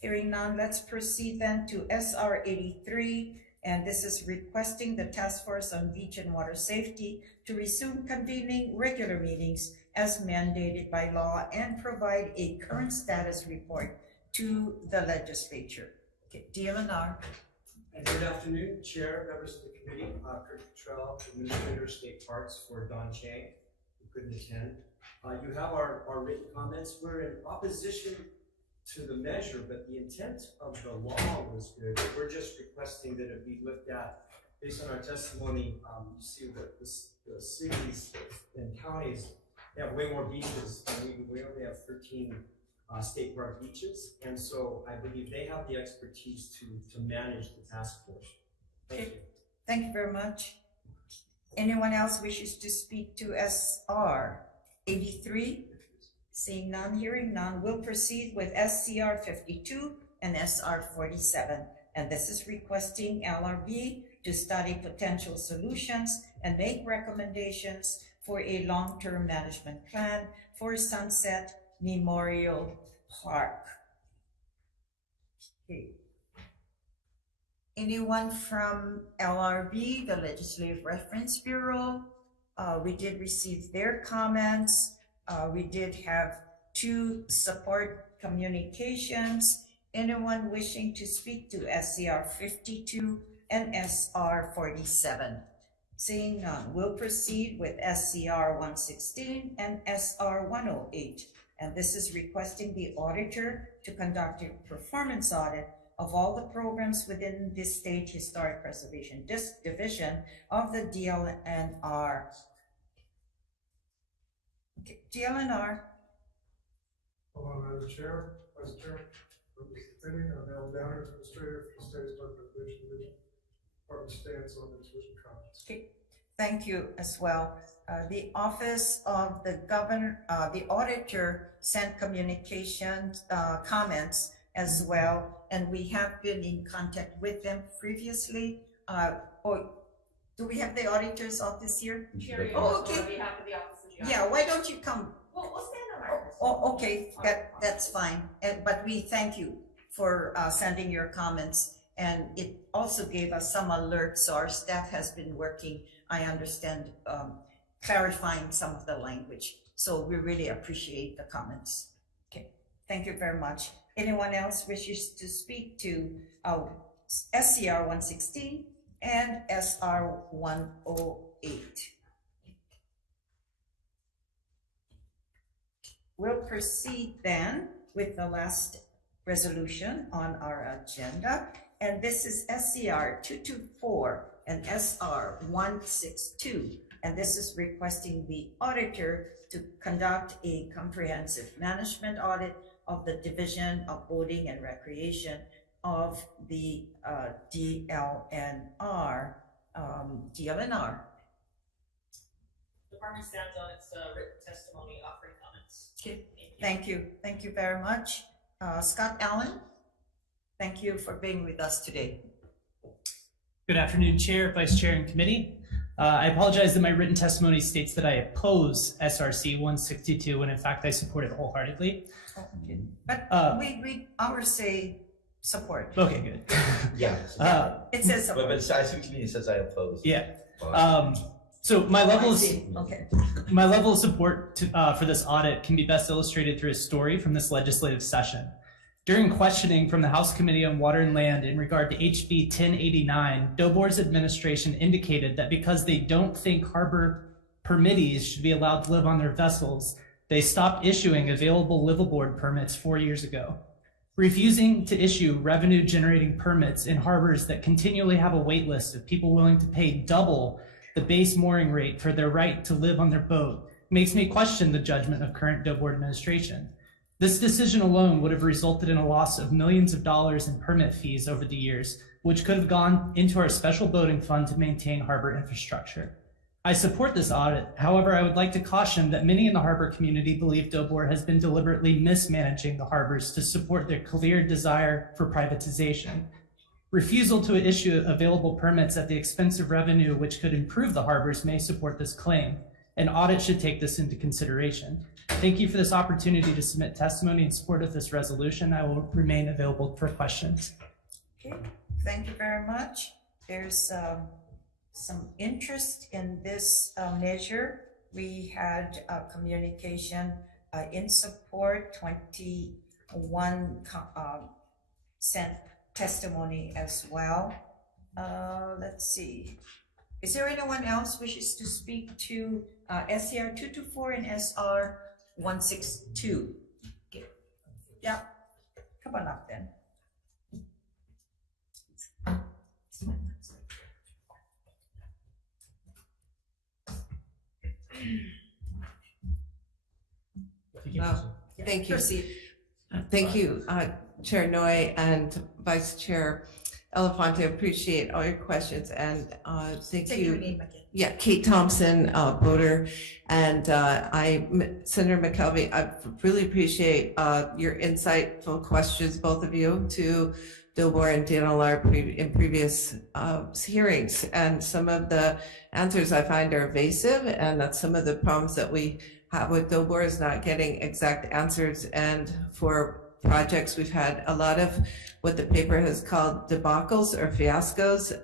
Hearing none, let's proceed then to SR 83, and this is requesting the Task Force on Beach and Water Safety to resume convening regular meetings as mandated by law and provide a current status report to the legislature. Okay, DLNR. Good afternoon, Chair, members of the committee, Kurt Cottrell, Administrator of State Parks for Don Chang, who couldn't attend. You have our written comments. We're in opposition to the measure, but the intent of the law was good. We're just requesting that it be looked at based on our testimony. You see that the cities and counties have way more beaches, and we only have 13 state park beaches, and so I believe they have the expertise to manage the task force. Thank you. Thank you very much. Anyone else wishes to speak to SR 83? Seeing none, hearing none, we'll proceed with SCR 52 and SR 47. And this is requesting LRB to study potential solutions and make recommendations for a long-term management plan for Sunset Memorial Park. Okay. Anyone from LRB, the Legislative Reference Bureau? We did receive their comments. We did have 2 support communications. Anyone wishing to speak to SCR 52 and SR 47? Seeing none, we'll proceed with SCR 116 and SR 108. And this is requesting the auditor to conduct a performance audit of all the programs within this state historic preservation division of the DLNR. Okay, DLNR. Hello, Madam Chair, Vice Chair, members of the committee. I'm Al Downer, Administrator for the State Historic Preservation Division. Department stands on the tuition comments. Okay, thank you as well. The Office of the Governor, the Auditor sent communications comments as well, and we have been in contact with them previously. Do we have the auditor's office here? Oh, okay. On behalf of the Office of Geography. Yeah, why don't you come? We'll stand on our. Oh, okay, that's fine. But we thank you for sending your comments, and it also gave us some alerts. So our staff has been working, I understand, clarifying some of the language. So we really appreciate the comments. Okay, thank you very much. Anyone else wishes to speak to SCR 116 and SR 108? We'll proceed then with the last resolution on our agenda, and this is SCR 224 and SR 162, and this is requesting the auditor to conduct a comprehensive management audit of the Division of Boating and Recreation of the DLNR. Department stands on its written testimony offering comments. Okay. Thank you very much. Scott Allen, thank you for being with us today. Good afternoon, Chair, Vice Chair, and Committee. I apologize that my written testimony states that I oppose SRC 162 when in fact I support it wholeheartedly. But ours say support. Okay, good. Yeah. It says support. But I see what you mean. It says I oppose. Yeah. So my level of okay. My level of support for this audit can be best illustrated through a story from this legislative session. During questioning from the House Committee on Water and Land in regard to HB 1089, DOBOR's administration indicated that because they don't think harbor permittees should be allowed to live on their vessels, they stopped issuing available liveaboard permits 4 years ago. Refusing to issue revenue-generating permits in harbors that continually have a wait list of people willing to pay double the base mooring rate for their right to live on their boat makes me question the judgment of current DOBOR administration. This decision alone would have resulted in a loss of millions of dollars in permit fees over the years, which could have gone into our special boating fund to maintain harbor infrastructure. I support this audit. However, I would like to caution that many in the harbor community believe DOBOR has been deliberately mismanaging the harbors to support their clear desire for privatization. Refusal to issue available permits at the expense of revenue which could improve the harbors may support this claim. An audit should take this into consideration. Thank you for this opportunity to submit testimony in support of this resolution. I will remain available for questions. Okay, thank you very much. There's some interest in this measure. We had communication in support, 21 sent testimony as well. Let's see. Is there anyone else wishes to speak to SCR 224 and SR 162? Okay. Yeah. Come on up then. Thank you. Proceed. Thank you, Chair Noy and Vice Chair Elefante. Appreciate all your questions and thank Say you. your name again. Yeah, Kate Thompson, voter, and Senator McKelvey, I really appreciate your insightful questions, both of you, to Dilbor and DNLR in previous hearings. And some of the answers I find are evasive, and that's some of the problems that we have with Dilbor is not getting exact answers. And for projects, we've had a lot of what the paper has called debacles or fiascos.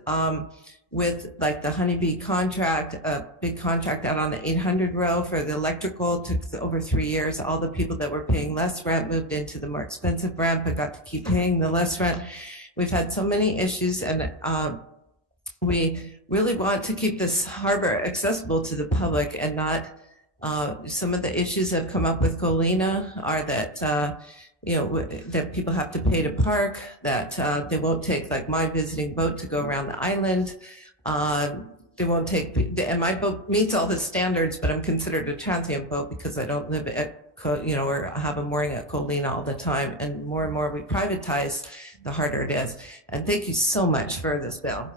With like the Honeybee contract, a big contract out on the 800 row for the electrical, took over 3 years. All the people that were paying less rent moved into the more expensive rent, but got to keep paying the less rent. We've had so many issues, and we really want to keep this harbor accessible to the public and not, some of the issues that have come up with Colina are that, that people have to pay to park, that they won't take like my visiting boat to go around the island. They won't take, and my boat meets all the standards, but I'm considered a transient boat because I don't live at, or have a mooring at Colina all the time. And more we privatize, the harder it is. And thank you so much for this bill.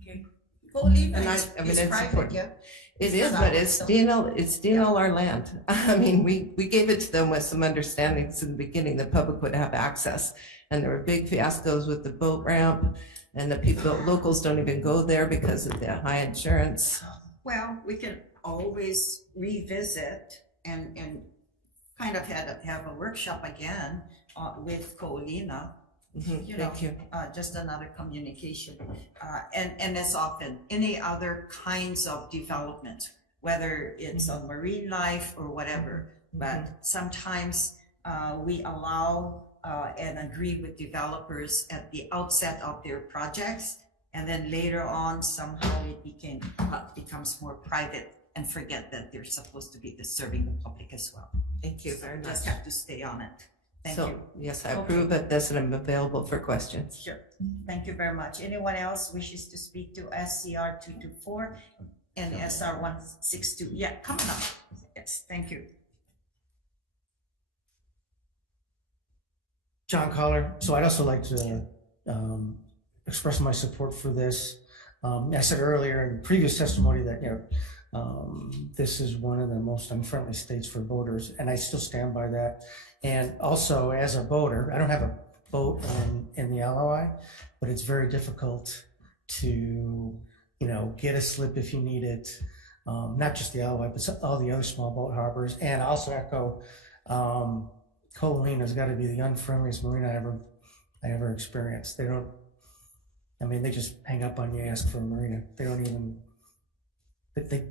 Okay. Colina And is it's private, important. yeah. It is, but it's DNLR land. I mean, we gave it to them with some understandings in the beginning, the public would have access. And there were big fiascos with the boat ramp, and the people, locals don't even go there because of the high insurance. Well, we can always revisit and kind of have a workshop again with Colina. Thank you. Just another communication. And as often, any other kinds of development, whether it's on marine life or whatever, but sometimes we allow and agree with developers at the outset of their projects, and then later on somehow it becomes more private and forget that they're supposed to be serving the public as well. Thank you very much. Just have to stay on it. Thank So, you. yes, I approve of this and I'm available for questions. Sure. Thank you very much. Anyone else wishes to speak to SCR 224 and SR 162? Yeah, come on up. Yes, thank you. John Collar. So I'd also like to express my support for this. I said earlier in previous testimony that this is one of the most unfriendly states for voters, and I still stand by that. And also, as a voter, I don't have a vote in the LOI, but it's very difficult to get a slip if you need it. Not just the LOI, but all the other small boat harbors. And I also echo. Colina's got to be the unfriendliest marina I ever experienced. They don't, they just hang up on you, ask for a marina. They don't even,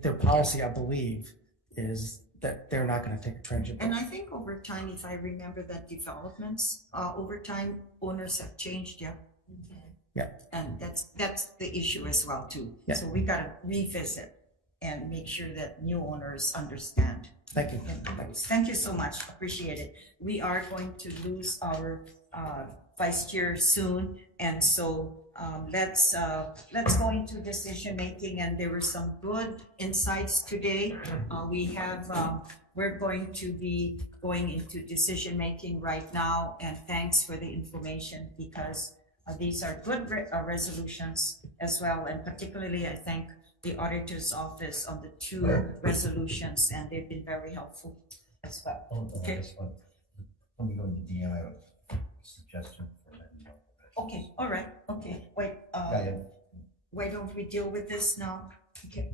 their policy, I believe, is that they're not going to take a transient boat. And I think over time, if I remember that developments, over time, owners have changed, yeah. Yeah. And that's the issue as well too. Yeah. So we got to revisit and make sure that new owners understand. Thank you. Thank you so much. Appreciate it. We are going to lose our vice chair soon, and so let's go into decision making. And there were some good insights today. We're going to be going into decision making right now. And thanks for the information, because these are good resolutions as well. And particularly, I thank the auditor's office on the 2 resolutions, and they've been very helpful as well. Okay. Let me go to DM. I have a suggestion for that. Okay. All right. Okay. Wait. Why don't we deal with this now? Okay.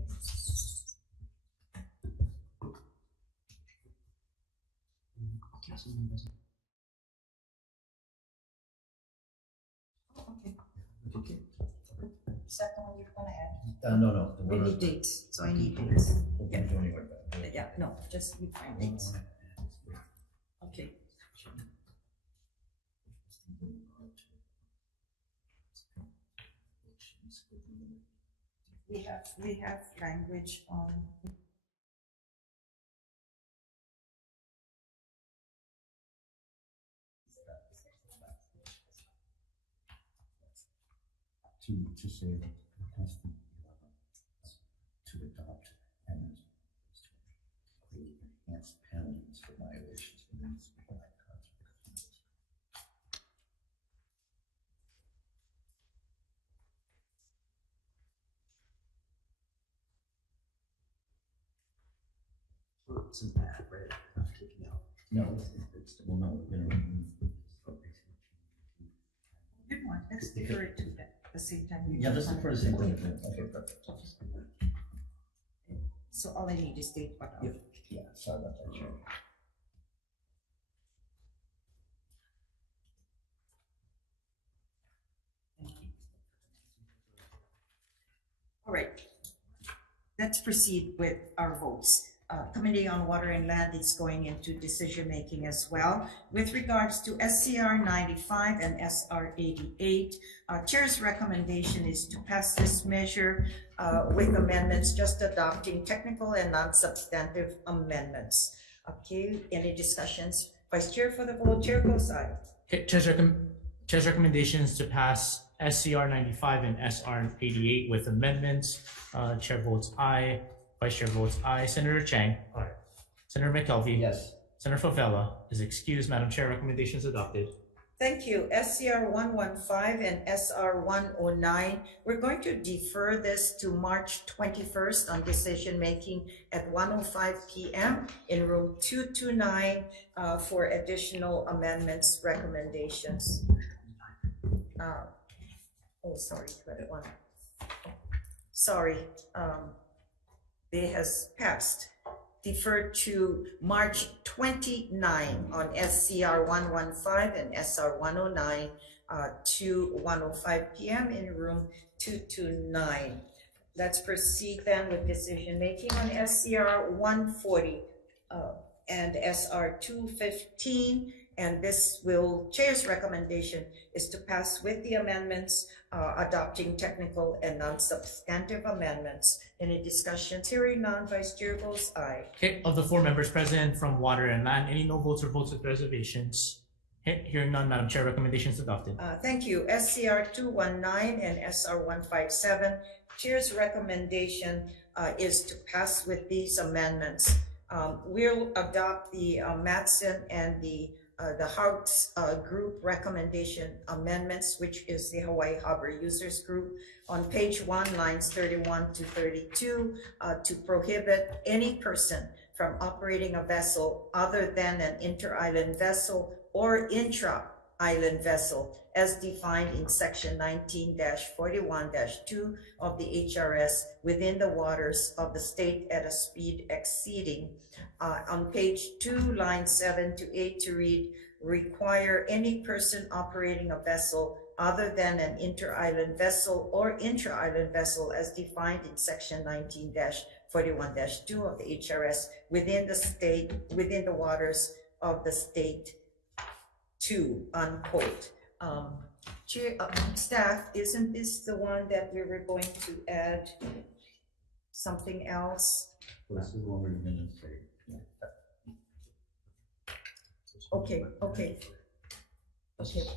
Okay. Second one you're gonna add? No. We need dates, so I need dates. Yeah. Yeah, no, just you find dates. Okay. We have language on. to say that it has to adopt and create enhanced penalties for violations of municipal light conservation. It's in that, right? Not taking out. No, it's well, no, we're gonna remove the Good one, let's defer it to the same time. yeah, let's look for the same thing. Okay, perfect. So all I need is date what? Yeah, yeah, sorry about that, Chair. All right, let's proceed with our votes. Committee on Water and Land is going into decision-making as well. With regards to SCR 95 and SR 88, Chair's recommendation is to pass this measure with amendments, just adopting technical and non-substantive amendments. Okay, any discussions? Vice Chair for the vote, Chair goes aye. Okay, Chair's recommendations to pass SCR 95 and SR 88 with amendments. Chair votes aye. Vice Chair votes aye. Senator Chang. Aye. Senator McKelvey. Yes. Senator Favela is excused. Madam Chair, recommendations adopted. Thank you. SCR 115 and SR 109, we're going to defer this to March 21st on decision-making at 1:05 p.m. in room 229 for additional amendments, recommendations. Sorry, 21. Sorry, it has passed. Deferred to March 29 on SCR 115 and SR 109 to 1:05 p.m. in room 229. Let's proceed then with decision making on SCR 140 and SR 215. And this will, Chair's recommendation is to pass with the amendments, adopting technical and non-substantive amendments. Any discussions? Hearing none, Vice Chair votes aye. Okay, of the 4 members present from Water and Land, any no votes or votes with reservations? Hearing none, Madam Chair, recommendations adopted. Thank you. SCR 219 and SR 157. Chair's recommendation is to pass with these amendments. We'll adopt the Matson and the Houts group recommendation amendments, which is the Hawaii Harbor Users Group, on page 1, lines 31 to 32, to prohibit any person from operating a vessel other than an inter-island vessel or intra-island vessel as defined in section 19-41-2 of the HRS within the waters of the state at a speed exceeding. On page 2, lines 7 to 8 to read, require any person operating a vessel other than an inter-island vessel or intra-island vessel as defined in section 19-41-2 of the HRS within the state, within the waters of the state to, unquote. Staff, isn't this the one that we were going to add something else? This is what we're gonna say. Okay,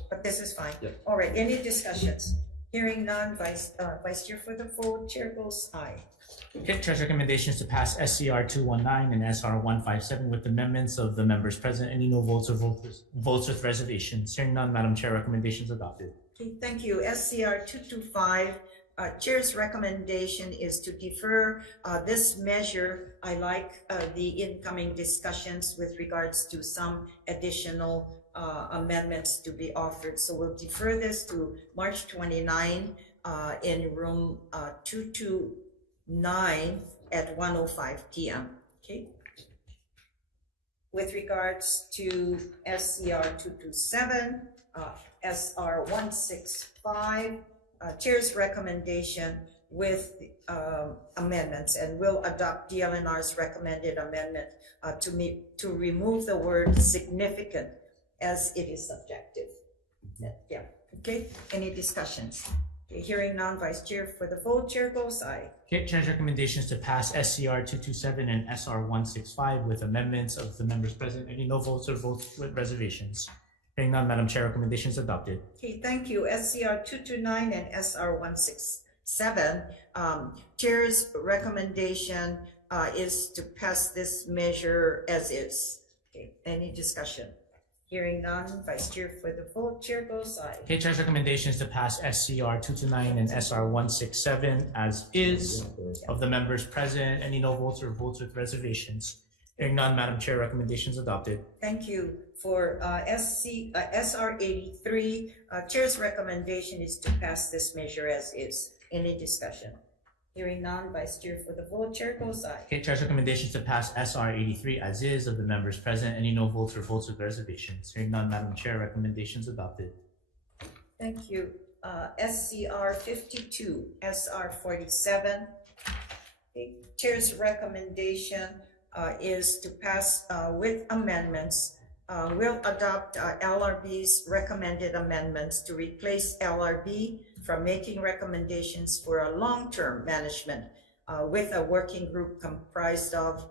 but this is fine. Yep. All right, any discussions? Hearing none, Vice Chair for the vote, Chair goes aye. Okay, Chair's recommendations to pass SCR 219 and SR 157 with amendments of the members present. Any no votes or votes with reservations? Hearing none, Madam Chair, recommendations adopted. Okay, thank you. SCR 225, Chair's recommendation is to defer this measure. I like the incoming discussions with regards to some additional amendments to be offered. So we'll defer this to March 29 in room 229 at 1:05 p.m. Okay. With regards to SCR 227, SR 165, Chair's recommendation with amendments, and will adopt DLNR's recommended amendment to remove the word significant as it is subjective. Yeah, okay, any discussions? Okay, hearing none, Vice Chair for the vote, Chair goes aye. Okay, Chair's recommendations to pass SCR 227 and SR 165 with amendments of the members present. Any no votes or votes with reservations? Hearing none, Madam Chair, recommendations adopted. Okay, thank you. SCR 229 and SR 167. Chair's recommendation is to pass this measure as is. Okay, any discussion? Hearing none, Vice Chair for the vote. Chair goes aye. Okay, Chair's recommendation is to pass SCR 229 and SR 167 as is. Of the members present, any no votes or votes with reservations? Hearing none, Madam Chair, recommendations adopted. Thank you. For SR 83, Chair's recommendation is to pass this measure as is. Any discussion? Hearing none, Vice Chair for the vote. Chair goes aye. Okay, Chair's recommendation is to pass SR 83 as is. Of the members present, any no votes or votes with reservations? Hearing none, Madam Chair, recommendations adopted. Thank you. SCR 52, SR 47. Okay. Chair's recommendation is to pass with amendments. We'll adopt LRB's recommended amendments to replace LRB from making recommendations for a long-term management with a working group comprised of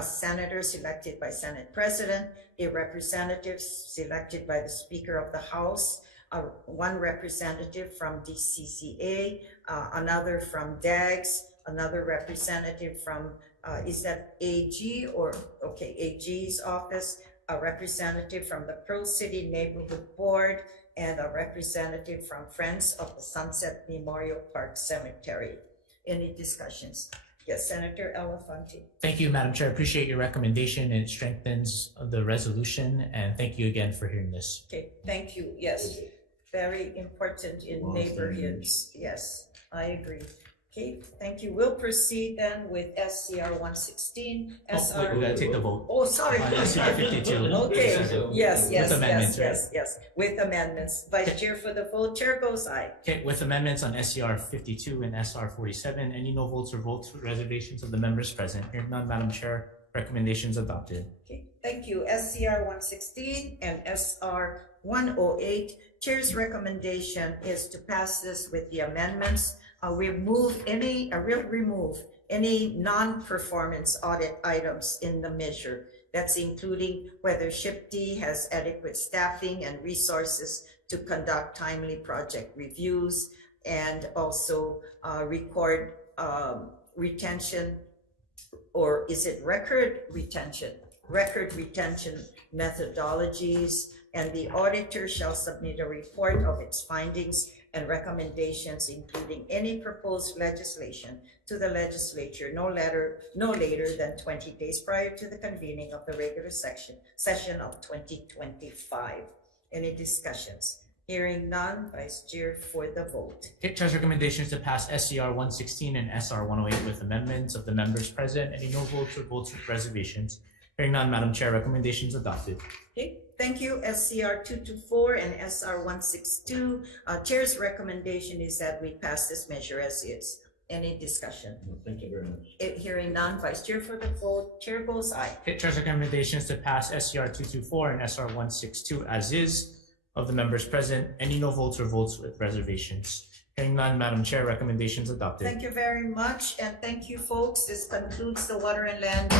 senators elected by Senate President, a representative selected by the Speaker of the House, one representative from DCCA, another from DAGS, another representative from, is that AG or, okay, AG's office, a representative from the Pearl City Neighborhood Board, and a representative from Friends of the Sunset Memorial Park Cemetery. Any discussions? Yes, Senator Elefante. Thank you, Madam Chair. Appreciate your recommendation, and it strengthens the resolution. And thank you again for hearing this. Okay, thank you. Yes, very important in neighborhoods. Yes, I agree. Okay, thank you. We'll proceed then with SCR 116. SR. We gotta take the vote. Oh, sorry. On SCR 52. Okay, yes, With amendments, right? yes. With amendments. Vice Chair for the vote. Chair goes aye. Okay, with amendments on SCR 52 and SR 47, any no votes or votes with reservations of the members present? Hearing none, Madam Chair, recommendations adopted. Okay, thank you. SCR 116 and SR 108. Chair's recommendation is to pass this with the amendments. We'll remove any non-performance audit items in the measure. That's including whether SHPD has adequate staffing and resources to conduct timely project reviews, and also record retention, or is it record retention methodologies, and the auditor shall submit a report of its findings and recommendations, including any proposed legislation, to the legislature no later than 20 days prior to the convening of the regular session of 2025. Any discussions? Hearing none, Vice Chair for the vote. Okay, Chair's recommendations to pass SCR 116 and SR 108 with amendments of the members present. Any no votes or votes with reservations? Hearing none, Madam Chair, recommendations adopted. Okay, thank you. SCR 224 and SR 162. Chair's recommendation is that we pass this measure as is. Any discussion? Thank you very much. Hearing none, Vice Chair for the vote. Chair goes aye. Okay, Chair's recommendations to pass SCR 224 and SR 162 as is. Of the members present, any no votes or votes with reservations? Hearing none, Madam Chair, recommendations adopted. Thank you very much, and thank you, folks. This concludes the Water and Land